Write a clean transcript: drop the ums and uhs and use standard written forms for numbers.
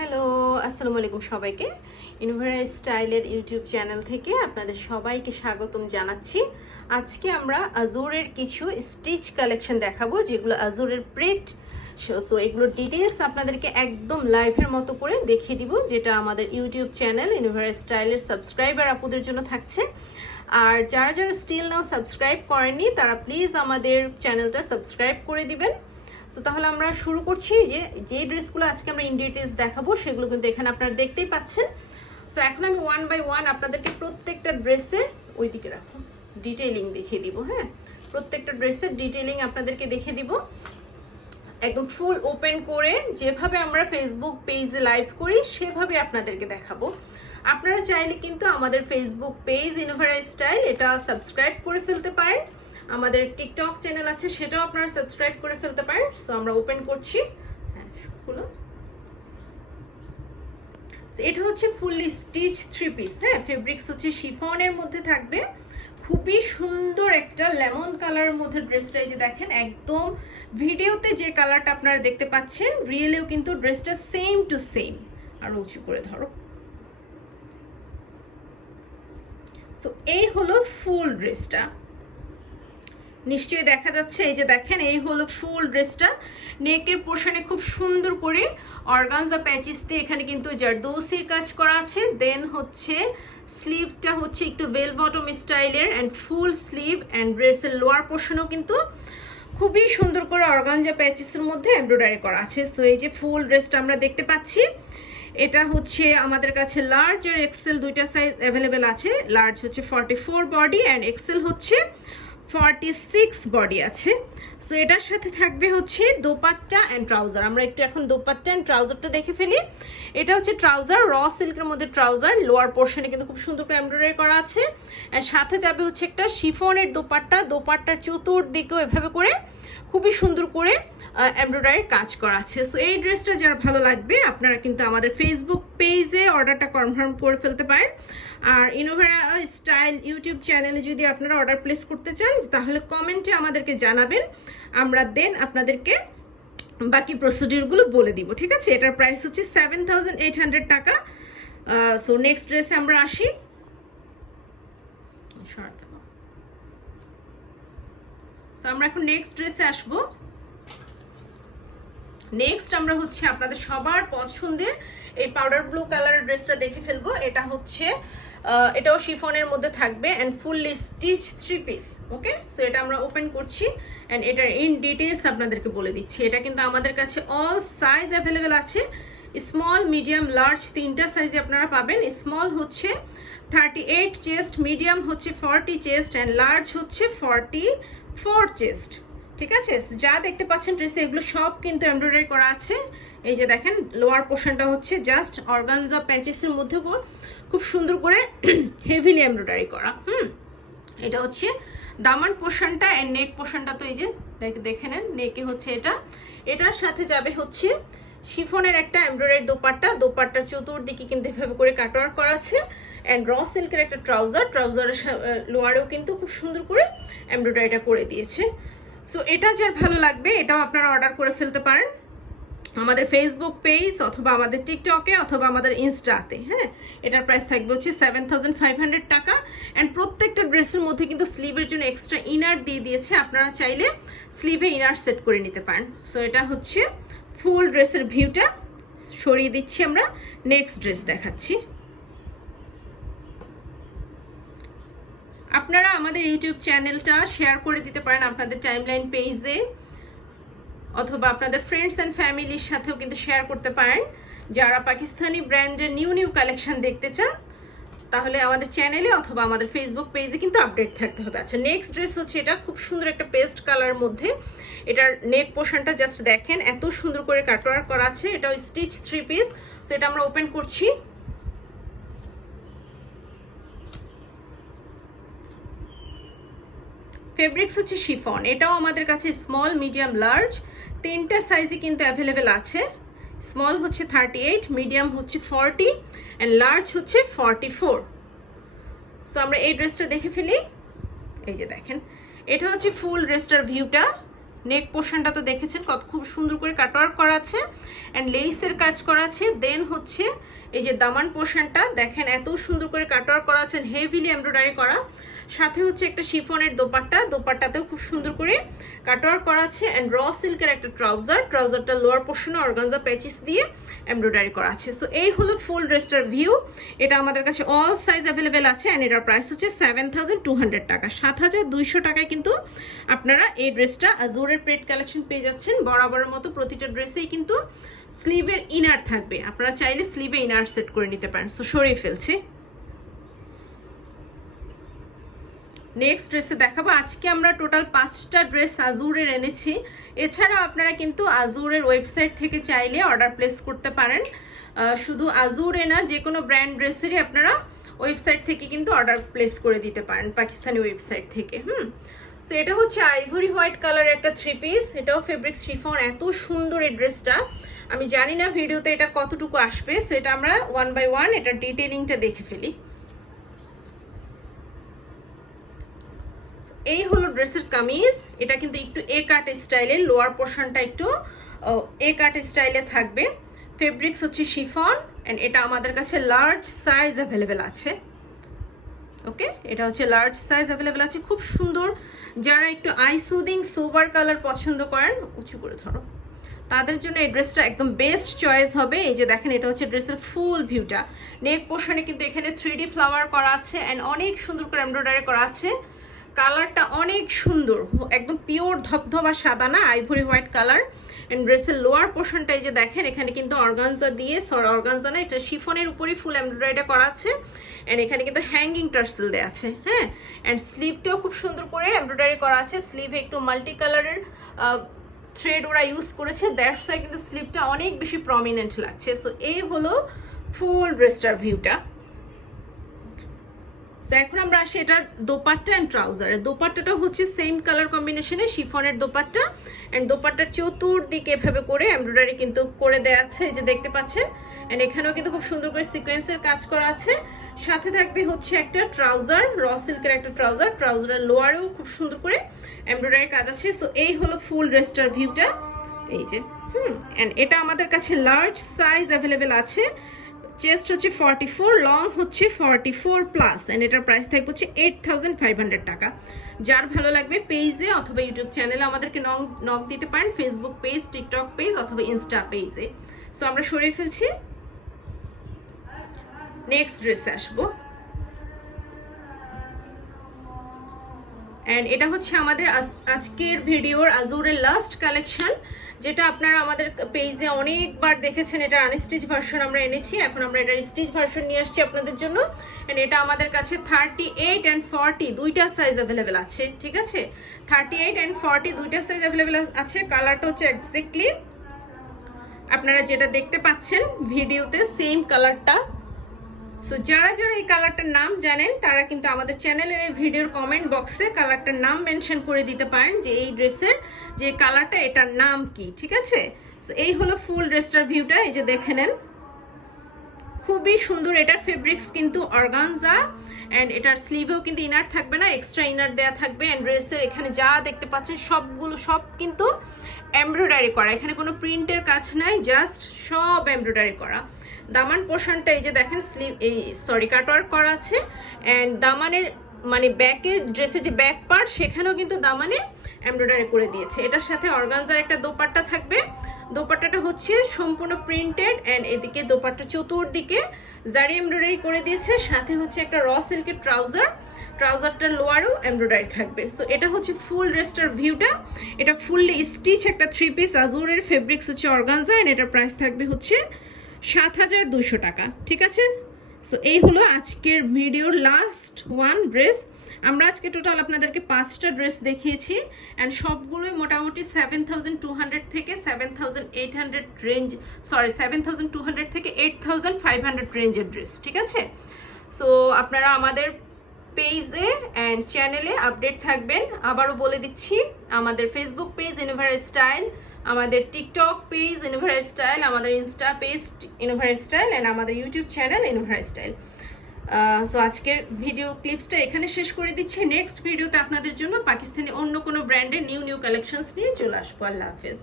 Hello, আসসালামু আলাইকুম সবাইকে। ইনোভেরা স্টাইলের ইউটিউব চ্যানেল থেকে আপনাদের সবাইকে স্বাগতম জানাচ্ছি। আজকে আমরা আজুরের কিছু স্টিচ কালেকশন দেখাবো, যেগুলো আজুরের প্রিন্ট। সো এগুলোর ডিটেলস আপনাদেরকে একদম লাইভের মতো করে দেখিয়ে দিব, যেটা আমাদের ইউটিউব চ্যানেল ইনোভেরা স্টাইলের সাবস্ক্রাইবার আপুদের জন্য থাকছে। আর যারা যারা স্টিল নাও সাবস্ক্রাইব করেননি, তারা প্লিজ আমাদের চ্যানেলটা সাবস্ক্রাইব করে দিবেন। সো তাহলে আমরা শুরু করছি। যে ড্রেসগুলো আজকে আমরা ইন ডিটেলস দেখাবো সেগুলো কিন্তু এখানে আপনারা দেখতেই পাচ্ছেন। সো এখন আমি ওয়ান বাই ওয়ান আপনাদেরকে প্রত্যেকটা ড্রেসের ওইদিকে রাখো ডিটেইলিং দেখিয়ে দিব। হ্যাঁ, প্রত্যেকটা ড্রেসের ডিটেইলিং আপনাদেরকে দেখিয়ে দিব একদম ফুল ওপেন করে, যেভাবে আমরা ফেসবুক পেজে লাইভ করি সেভাবে আপনাদেরকে দেখাবো। আপনারা চাইলে কিন্তু আমাদের ফেসবুক পেজ ইনোভেরা স্টাইল এটা সাবস্ক্রাইব করে ফেলতে পারেন। আমাদের টিকটক চ্যানেল আছে, সেটাও আপনারা সাবস্ক্রাইব করে ফেলতে পারেন। সো আমরা ওপেন করছি। হ্যাঁ, খুলো। এটা হচ্ছে ফুললি স্টিচ থ্রি পিস। হ্যাঁ, ফেব্রিক্স হচ্ছে শিফনের মধ্যে থাকবে। খুবই সুন্দর একটা লেমন কালারের মধ্যে ড্রেসটা। এই যে দেখেন, একদম ভিডিওতে যে কালারটা আপনারা দেখতে পাচ্ছেন, রিয়েলেও কিন্তু ড্রেসটা সেম টু সেম। আর উঁচু করে ধরো। সো এই হলো ফুল ড্রেসটা, নিশ্চয়ই দেখা যাচ্ছে। এই যে দেখেন, এই হলো ফুল ড্রেসটা। নেকের পোর্শনে খুব সুন্দর করে অর্গানজা প্যাচেস দিয়ে এখানে কিন্তু জারদৌসির কাজ করা আছে। দেন হচ্ছে স্লিভটা হচ্ছে একটু বেল বটম স্টাইলের অ্যান্ড ফুল স্লিভ, অ্যান্ড ড্রেসের লোয়ার পোর্শনেও কিন্তু খুবই সুন্দর করে অর্গানজা প্যাচেসের মধ্যে এমব্রয়ডারি করা আছে। সো এই যে ফুল ড্রেসটা আমরা দেখতে পাচ্ছি, এটা হচ্ছে আমাদের কাছে লার্জ আর এক্সেল দুইটা সাইজ অ্যাভেলেবেল আছে। লার্জ হচ্ছে 44 বডি অ্যান্ড এক্সেল হচ্ছে 46 বডি আছে। সো এটার সাথে থাকবে হচ্ছে দোপাট্টা অ্যান্ড ট্রাউজার। আমরা একটু এখন দোপাট্টা অ্যান্ড ট্রাউজারটা দেখে ফেলি। এটা হচ্ছে ট্রাউজার, র সিল্কের মধ্যে ট্রাউজার। লোয়ার পোর্শনে কিন্তু খুব সুন্দর করে এমব্রয়ডারি করা আছে। আর সাথে যাবে হচ্ছে একটা শিফনের দোপাট্টা। দোপাট্টার চতুর্দিকেও এভাবে করে খুবই সুন্দর করে এমব্রয়ডারির কাজ করা আছে। সো এই ড্রেসটা যারা ভালো লাগবে, আপনারা কিন্তু আমাদের ফেসবুক পেজে অর্ডারটা কনফার্ম করে ফেলতে পারেন। আর ইনোভেরা স্টাইল ইউটিউব চ্যানেলে যদি আপনারা অর্ডার প্লেস করতে চান, তাহলে কমেন্টে আমাদেরকে জানাবেন। আমরা দেন আপনাদেরকে বাকি প্রসিডিউরগুলো বলে দিব, ঠিক আছে? এটার প্রাইস হচ্ছে 7800 টাকা। সো নেক্সট ড্রেসে আমরা আসি। সো আমরা এখন নেক্সট ড্রেসে আসবো। নেক্সট আমরা হচ্ছে আপনাদের সবার পছন্দের এই পাউডার ব্লু কালারের ড্রেসটা দেখে ফেলবো। এটা হচ্ছে এটাও শিফনের মধ্যে থাকবে and fully stitch three piece. Okay, so এটা আমরা ওপেন করছি অ্যান্ড এটার ইন ডিটেলস আপনাদেরকে বলে দিচ্ছি। এটা কিন্তু আমাদের কাছে অল সাইজ অ্যাভেলেবেল আছে। স্মল, মিডিয়াম, লার্জ তিনটা সাইজে আপনারা পাবেন। স্মল হচ্ছে 38 চেস্ট, মিডিয়াম হচ্ছে 40 চেস্ট অ্যান্ড লার্জ হচ্ছে 44 চেস্ট। ঠিক আছে, যা দেখতে পাচ্ছেন ড্রেসে এগুলো সব কিন্তু এমব্রয়ডারি করা আছে। এই যে দেখেন, লোয়ার পোর্শনটা হচ্ছে জাস্ট অর্গানজা প্যাচেসের মধ্যে খুব সুন্দর করে হেভিলি এমব্রয়ডারি করা। এটা হচ্ছে দামান পোর্শনটা এন্ড নেক পোর্শনটা। তো এই যে দেখে নেন, নেকে হচ্ছে এটার সাথে যাবে হচ্ছে শিফনের একটা এমব্রয়ডারি দোপাট্টা। দোপাট্টার চতুর্দিকে কিন্তু এভাবে করে কাটওয়ার্ক করা আছে অ্যান্ড র সিল্কের একটা ট্রাউজার। ট্রাউজারের লোয়ারেও কিন্তু খুব সুন্দর করে এমব্রয়ডারিটা করে দিয়েছে। সো এটা যার ভালো লাগবে, এটাও আপনারা অর্ডার করে ফেলতে পারেন আমাদের ফেসবুক পেজ অথবা আমাদের টিকটকে অথবা আমাদের ইনস্টাতে। হ্যাঁ, এটার প্রাইস থাকবে হচ্ছে 7500 টাকা। অ্যান্ড প্রত্যেকটা ড্রেসের মধ্যে কিন্তু স্লিভের জন্য এক্সট্রা ইনার দিয়ে দিয়েছে, আপনারা চাইলে স্লিভে ইনার সেট করে নিতে পারেন। সো এটা হচ্ছে ফুল ড্রেসের ভিউটা। সরিয়ে দিচ্ছি, আমরা নেক্সট ড্রেস দেখাচ্ছি। আপনারা আমাদের ইউটিউব চ্যানেলটা শেয়ার করে দিতে পারেন আপনাদের টাইমলাইন পেজে, অথবা আপনাদের ফ্রেন্ডস অ্যান্ড ফ্যামিলির সাথেও কিন্তু শেয়ার করতে পারেন। যারা পাকিস্তানি ব্র্যান্ডের নিউ কালেকশন দেখতে চান, তাহলে আমাদের চ্যানেলে অথবা আমাদের ফেসবুক পেজে কিন্তু আপডেট থাকতে হবে। আচ্ছা, নেক্সট ড্রেস হচ্ছে এটা খুব সুন্দর একটা পেস্ট কালারের মধ্যে। এটার নেক পোর্শনটা জাস্ট দেখেন, এত সুন্দর করে কাটওয়ার্ক করা আছে। এটাও স্টিচ থ্রি পিস। সো এটা আমরা ওপেন করছি। ফেব্রিক্স হচ্ছে শিফন। এটাও আমাদের কাছে স্মল, মিডিয়াম, লার্জ তিনটা সাইজে কিন্তু অ্যাভেলেবেল আছে। স্মল হচ্ছে 38, মিডিয়াম হচ্ছে 40 অ্যান্ড লার্জ হচ্ছে 44। সো আমরা এই ড্রেসটা দেখে ফেলি। এই যে দেখেন, এটা হচ্ছে ফুল ড্রেসটার ভিউটা। নেক পোর্শনটা তো দেখেছেন কত খুব সুন্দর করে কাটওয়ার্ক করা আছে অ্যান্ড লেসের কাজ করা আছে। দেন হচ্ছে এই যে দামান পোর্শনটা দেখেন এত সুন্দর করে কাটওয়ার্ক করা আছে, হেভিলি এমব্রয়ডারি করা। সাথে হচ্ছে একটা শিফনের দোপাট্টা, দোপাট্টাতেও খুব সুন্দর করে কাটওয়ার্ক করা আছে অ্যান্ড র সিল্কের একটা ট্রাউজার, ট্রাউজারটা লোয়ার পোর্শনে অর্গানজা প্যাচিস দিয়ে এমব্রয়ডারি করা আছে। সো এই হলো ফুল ড্রেসটার ভিউ। এটা আমাদের কাছে অল সাইজ অ্যাভেলেবেল আছে অ্যান্ড এটার প্রাইস হচ্ছে 7200 টাকা। 7200 টাকায় কিন্তু আপনারা এই ড্রেসটা আজুরের প্রেড কালেকশন পেয়ে যাচ্ছেন। বরাবরের মতো প্রতিটা ড্রেসেই কিন্তু স্লিভের ইনার থাকবে, আপনারা চাইলে স্লিভে ইনার সেট করে নিতে পারেন। সো সরিয়ে ফেলছি। নেক্সট ড্রেসে দেখাবো। আজকে আমরা টোটাল 5টা ড্রেস আজুরের এনেছি। এছাড়া আপনারা কিন্তু আজুরের ওয়েবসাইট থেকে চাইলে অর্ডার প্লেস করতে পারেন। শুধু আজুরে না, যে কোনো ব্র্যান্ড ড্রেসেরই আপনারা ওয়েবসাইট থেকে কিন্তু অর্ডার প্লেস করে দিতে পারেন, পাকিস্তানি ওয়েবসাইট থেকে। সো এটা হচ্ছে আইভরি হোয়াইট কালার একটা 3 পিস, এটাও ফেব্রিক্স শিফন। এত সুন্দর এই ড্রেসটা, আমি জানি না ভিডিওতে এটা কতটুকু আসবে। সো এটা আমরা 1 বাই 1 এটার ডিটেইলিংটা দেখে ফেলি। এই হলো ড্রেসের কামিজ। এটা কিন্তু একটু এ কাট স্টাইলে, লোয়ার পোর্শনটা একটু এ কাট স্টাইলে থাকবে। ফেব্রিক্স হচ্ছে শিফন এন্ড এটা আমাদের কাছে লার্জ সাইজ অ্যাভেলেবেল আছে। ওকে, এটা হচ্ছে লার্জ সাইজ অ্যাভেলেবেল আছে, খুব সুন্দর। যারা একটু আই সুদিং সোবার কালার পছন্দ করেন, উঁচু করে ধরো, তাদের জন্য এই ড্রেসটা একদম বেস্ট চয়েস হবে। এই যে দেখেন, এটা হচ্ছে ড্রেসের ফুল ভিউটা। নেক পোর্শনে কিন্তু এখানে 3D ফ্লাওয়ার করা আছে এন্ড অনেক সুন্দর করে এমব্রয়ডারি করা আছে। কালারটা অনেক সুন্দর, একদম পিওর ধবধবা সাদা না, আইভরি হোয়াইট কালার। এন্ড ড্রেসের লোয়ার পোর্শনটা এই যে দেখেন, এখানে কিন্তু অর্গানজা দিয়ে, সরি অর্গানজা না, এটা শিফনের উপরই ফুল এমব্রয়ডারিটা করা আছে এন্ড এখানে কিন্তু হ্যাঙ্গিং টার্সেল দেওয়া আছে। হ্যাঁ, এন্ড স্লিভটাও খুব সুন্দর করে এমব্রয়ডারি করা আছে। স্লিভে একটু মাল্টি কালারের থ্রেড ওরা ইউজ করেছে, দ্যাটস ওয়াই কিন্তু স্লিভটা অনেক বেশি প্রমিনেন্ট লাগছে। সো এই হলো ফুল ড্রেসটার ভিউটা। তো এখন আমরা আসি এটার দোপাট্টা এন্ড ট্রাউজার। দোপাট্টাটা হচ্ছে সেম কালার কম্বিনেশনে শিফনের দোপাট্টা এন্ড দোপাট্টার চতুর্দিকে এভাবে করে এমব্রয়ডারি কিন্তু করে দেওয়া আছে, এই যে দেখতে পাচ্ছেন। এন্ড এখানেও কিন্তু খুব সুন্দর করে সিকোয়েন্সের কাজ করা আছে। সাথে থাকবে হচ্ছে একটা ট্রাউজার, র সিল্কের একটা ট্রাউজার। ট্রাউজারের লোয়ারেও খুব সুন্দর করে এমব্রয়ডারি কাজ আছে। সো এই হলো ফুল ড্রেসটার ভিউটা, এই যে। এন্ড এটা আমাদের কাছে লার্জ সাইজ অ্যাভেলেবেল আছে। চেস্ট হচ্ছে 44, লং হচ্ছে 44 প্লাস এন্ড এটার প্রাইস থাকবে হচ্ছে 8500 টাকা। যার ভালো লাগবে পেজে অথবা ইউটিউব চ্যানেলে আমাদেরকে নক দিতে পারেন, ফেসবুক পেজ, টিকটক পেজ অথবা ইনস্টা পেজে। সো আমরা সরিয়ে ফেলছি। নেক্সট ড্রেসে আসবো। এন্ড এটা হচ্ছে আমাদের আজকের ভিডিওর আজুরের লাস্ট কালেকশন, যেটা আপনারা আমাদের পেজে অনেকবার দেখেছেন। এটা আনস্টিচ ভার্সন আমরা এনেছি, এখন আমরা এটার স্টিচ ভার্সন নিয়ে আসছি আপনাদের জন্য। এন্ড এটা আমাদের কাছে 38 and 40 দুইটা সাইজ অ্যাভেলেবেল আছে, ঠিক আছে। 38 and 40 দুইটা সাইজ অ্যাভেলেবেল আছে। কালারটা হচ্ছে এক্স্যাক্টলি আপনারা যেটা দেখতে পাচ্ছেন ভিডিওতে, সেম কালারটা। সো যারা যারা এই কালারটার নাম জানেন তারা কিন্তু আমাদের চ্যানেলের এই ভিডিওর কমেন্ট বক্সে কালারটার নাম মেনশন করে দিতে পারেন, যে এই ড্রেসের যে কালারটা এটার নাম কি, ঠিক আছে। সো এই হলো ফুল ড্রেসটার ভিউটা, এই যে দেখে নেন, খুবই সুন্দর। এটার ফেব্রিক্স কিন্তু অর্গানজা এন্ড এটার স্লিভেও কিন্তু ইনার থাকবে না, এক্সট্রা ইনার দেয়া থাকবে। এন্ড ড্রেসের এখানে যা দেখতে পাচ্ছেন সব কিন্তু এমব্রয়ডারি করা, এখানে কোনো প্রিন্টের কাজ নাই, জাস্ট সব এমব্রয়ডারি করা। দামান পোর্শনটা এই যে দেখেন, স্লিভ এই কাটওয়ার্ক করা আছে এন্ড দামানের মানে ব্যাকের ড্রেসের যে ব্যাক পার্ট সেখানেও কিন্তু দামানে এমব্রয়ডারি করে দিয়েছে। এটার সাথে অর্গানজার একটা দোপাট্টা থাকবে। দোপাট্টাটা হচ্ছে সম্পূর্ণ প্রিন্টেড এন্ড এদিকে দোপাট্টা চতুর্দিকে জারি এমব্রয়ডারি করে দিয়েছে। সাথে হচ্ছে একটা র সিল্কের ট্রাউজার, ট্রাউজারটার লোয়ারও এমব্রয়ডারি থাকবে। সো এটা হচ্ছে ফুল ড্রেসটার ভিউটা। এটা ফুললি স্টিচ একটা 3 পিস আজুরের, ফেব্রিক্স হচ্ছে অর্গানজা এন্ড এটার প্রাইস থাকবে হচ্ছে 7200 টাকা, ঠিক আছে। সো এই হলো আজকের ভিডিওর লাস্ট ওয়ান ড্রেস। আমরা আজকে টোটাল আপনাদেরকে 5টা ড্রেস দেখিয়েছি এন্ড সবগুলোই মোটামুটি 7200 থেকে 7800 রেঞ্জ, 7200 থেকে 8500 রেঞ্জের ড্রেস, ঠিক আছে। সো আপনারা আমাদের পেজে অ্যান্ড চ্যানেলে আপডেট থাকবেন। আবারও বলে দিচ্ছি, আমাদের ফেসবুক পেজ ইনোভার স্টাইল, আমাদের টিকটক পেজ ইনোভার স্টাইল, আমাদের Insta page Innovar style and আমাদের YouTube channel Innovar style. So আজকের ভিডিও ক্লিপসটা এখানে শেষ করে দিচ্ছি। নেক্সট ভিডিওতে আপনাদের জন্য পাকিস্তানি অন্য কোনো ব্র্যান্ডের নিউ কালেকশনস নিয়ে চলে আসবো। আল্লাহ হাফেজ।